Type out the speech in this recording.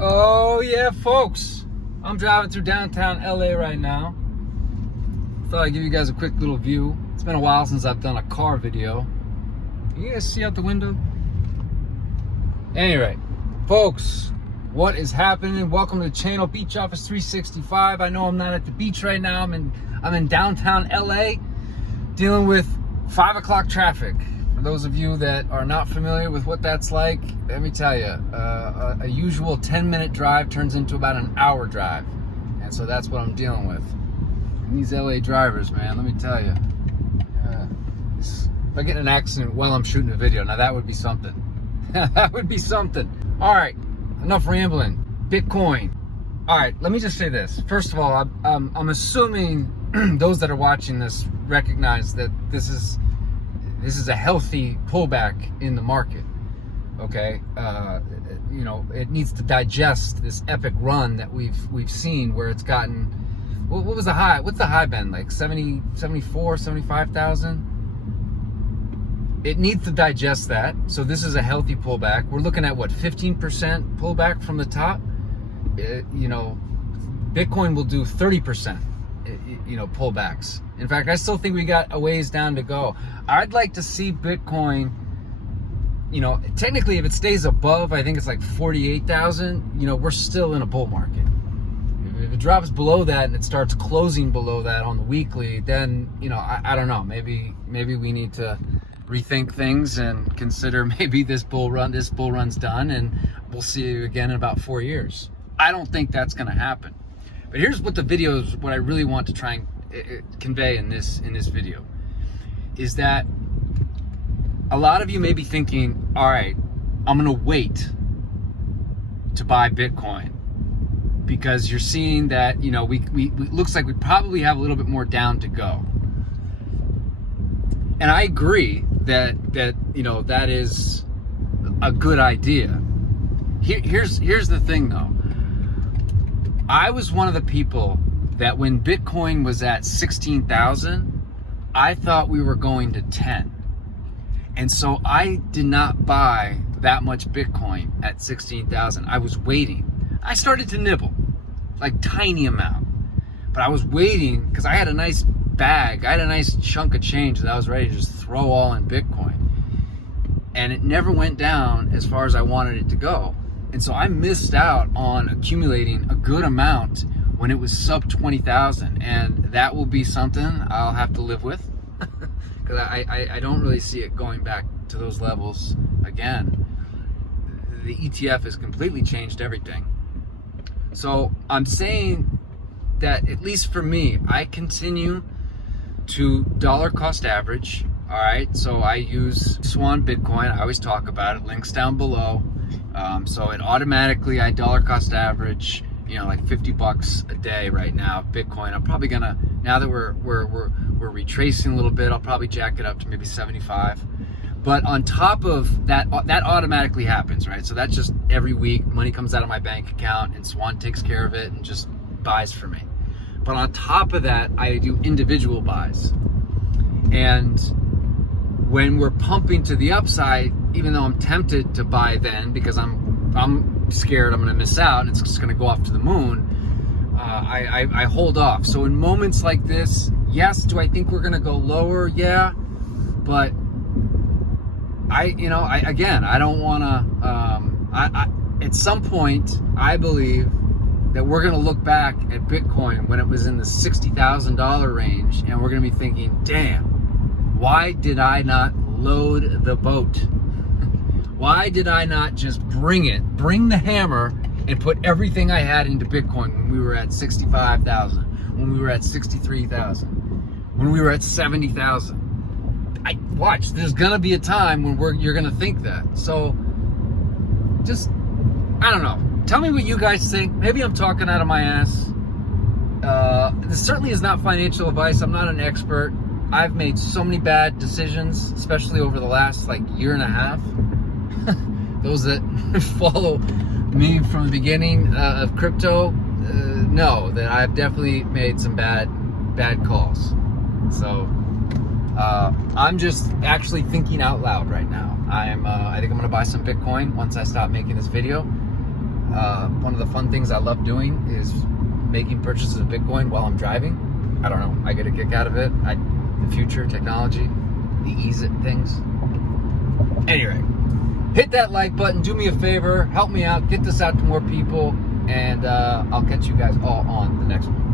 Oh yeah, folks, I'm driving through downtown LA right now. Thought I'd give you guys a quick little view. It's been a while since I've done a car video. Can you guys see out the window? Anyway, folks, what is happening? Welcome to the channel, Beach Office 365. I know I'm not at the beach right now. I'm in downtown LA dealing with 5 o'clock traffic. For those of you that are not familiar with what that's like, let me tell you, a usual 10-minute drive turns into about an hour drive. And so that's what I'm dealing with. And these LA drivers, man, let me tell you, if I get in an accident while I'm shooting a video, now that would be something. That would be something. All right, enough rambling. Bitcoin. All right, let me just say this. First of all, I'm assuming those that are watching this recognize that this is a healthy pullback in the market. Okay, you know, it needs to digest this epic run that we've seen, where it's gotten. What was the high? What's the high been like? 70, 74, 75,000. It needs to digest that. So this is a healthy pullback. We're looking at what, 15% pullback from the top. You know, Bitcoin will do 30%. You know, pullbacks. In fact, I still think we got a ways down to go. I'd like to see Bitcoin, you know, technically if it stays above, I think it's like 48,000, you know, we're still in a bull market. If it drops below that and it starts closing below that on the weekly, then, you know, I don't know, maybe we need to rethink things and consider maybe this bull run's done and we'll see you again in about 4 years. I don't think that's going to happen. But here's what what I really want to try and convey in this video is that a lot of you may be thinking, all right, I'm gonna wait to buy Bitcoin because you're seeing that, you know, we looks like we probably have a little bit more down to go. And I agree that you know, that is a good idea. Here's the thing though. I was one of the people that when Bitcoin was at 16,000, I thought we were going to 10. And so I did not buy that much Bitcoin at 16,000. I was waiting. I started to nibble, like tiny amount. But I was waiting because I had a nice bag. I had a nice chunk of change that I was ready to just throw all in Bitcoin. And it never went down as far as I wanted it to go. And so I missed out on accumulating a good amount when it was sub 20,000, and that will be something I'll have to live with because I don't really see it going back to those levels again. The ETF has completely changed everything. So I'm saying that at least for me, I continue to dollar cost average. All right, so I use Swan Bitcoin. I always talk about it. Links down below. So it automatically, I dollar cost average, you know, like $50 a day right now, Bitcoin. I'm probably gonna, now that we're retracing a little bit, I'll probably jack it up to maybe 75. But on top of that, that automatically happens, right? So that's just every week, money comes out of my bank account and Swan takes care of it and just buys for me. But on top of that, I do individual buys. And when we're pumping to the upside, even though I'm tempted to buy then because I'm scared I'm gonna miss out and it's just gonna go off to the moon, I hold off. So in moments like this, yes, do I think we're gonna go lower? Yeah, but I don't wanna, at some point, I believe that we're gonna look back at Bitcoin when it was in the $60,000 range and we're gonna be thinking, damn, why did I not load the boat? Why did I not just bring the hammer and put everything I had into Bitcoin when we were at 65,000, when we were at 63,000, when we were at 70,000? Watch, there's gonna be a time when you're gonna think that. So just, I don't know. Tell me what you guys think. Maybe I'm talking out of my ass. This certainly is not financial advice. I'm not an expert. I've made so many bad decisions, especially over the last like year and a half. Those that follow me from the beginning of crypto know that I've definitely made some bad calls. So I'm just actually thinking out loud right now. I think I'm gonna buy some Bitcoin once I stop making this video. One of the fun things I love doing is making purchases of Bitcoin while I'm driving. I don't know. I get a kick out of it. The future, technology, the ease of things. Anyway, hit that like button. Do me a favor. Help me out. Get this out to more people. And I'll catch you guys all on the next one.